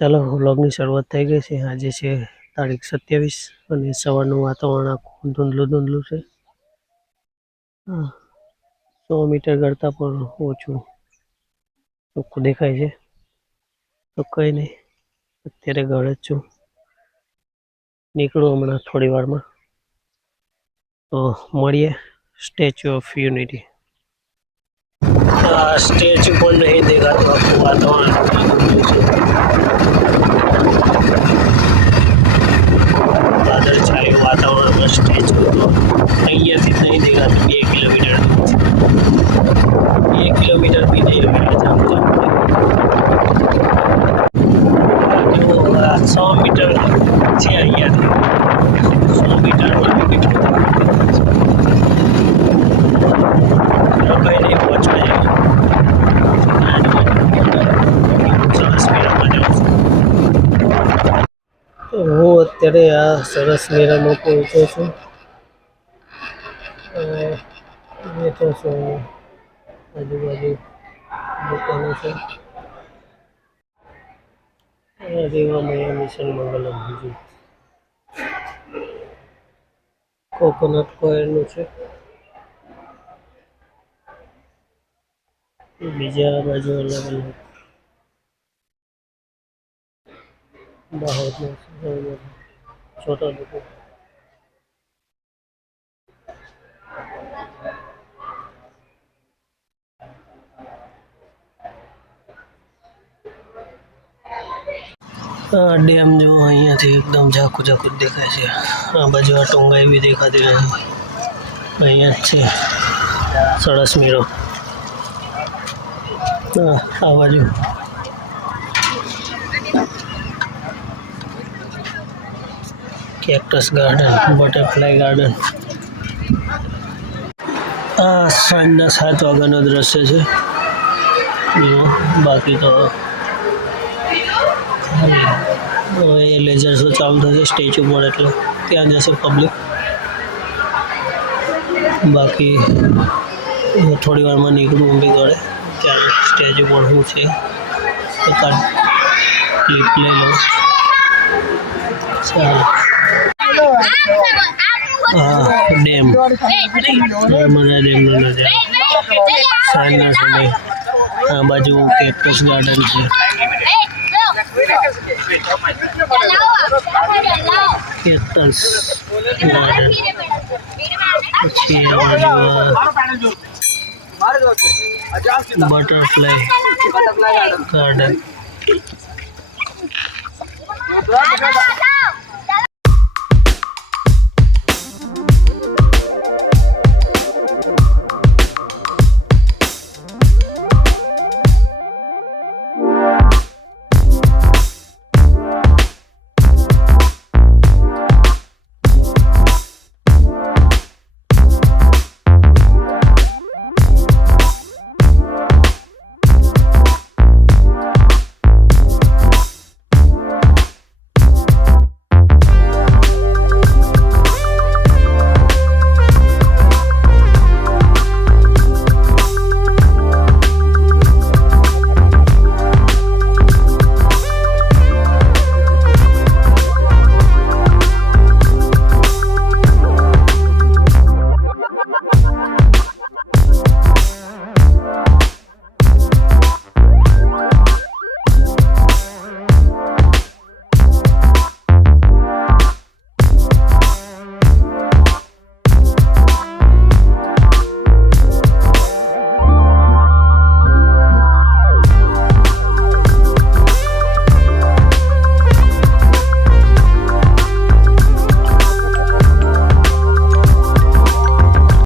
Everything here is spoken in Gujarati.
ચાલો, વ્લોગની શરૂઆત થઈ ગઈ છે. આજે છે તારીખ સત્યાવીસ અને સવારનું વાતાવરણ આખું ધૂંધલું ધૂંધલું છે. સો મીટર કરતાં પણ ઓછું ચોખ્ખું દેખાય છે. તો કંઈ નહીં, અત્યારે ઘરે જ છું. નીકળું હમણાં થોડી વારમાં. તો મળીએ. સ્ટેચ્યુ ઓફ યુનિટી આ पर नहीं દેખાતું, આખું વાતાવરણ. વાદળછાયું વાતાવરણમાં સ્ટેચ્યુ તો અહીંયાથી નહીં દેખાતું, બે કિલોમીટર બે કિલોમીટર બી નહીં જામ સો મીટર છે અહીંયાથી સો મીટરમાં બી કેટલું કંઈ નહીં પહોંચવા જાય સરસ મેળામાં જાઉં છું તો હું અત્યારે આ સરસ મેળામાં પહોંચ્યો છું. બેઠો છું આજુબાજુ દુકાનો છે. રેવામયા મિશન મંગલમ બીજું. કોકોનટ કોયરનું છે. બીજા બાજુ અલગ અલગ દાહોદનું છે. છોટા લોકો આ ડેમ જો અહીંયાથી એકદમ ઝાકું ઝાકું જ દેખાય છે આ બાજુ આ ટોંગાઈ બી દેખાતી નથી અહીંયા જ છે સરસ મીરો હા આ બાજુ કેક્ટસ ગાર્ડન બટરફ્લાય ગાર્ડન આ સાંજના સાત વાગ્યાનો દ્રશ્ય છે. બાકી તો હવે લેઝર શો ચાલુ થશે સ્ટેચ્યુ પર એટલે ત્યાં જશે પબ્લિક બાકી થોડી વારમાં નીકળું બી ગળે ત્યાં સ્ટેચ્યુ પર શું છે. ક્લિપ લઈ લઉં. હા ડેમ નર્મદા ડેમનો નજારો સાંજના સમય આ બાજુ કેક્ટસ ગાર્ડન છે કેક્ટસ ગાર્ડન પછી આ બાજુ બટરફ્લાય ગાર્ડન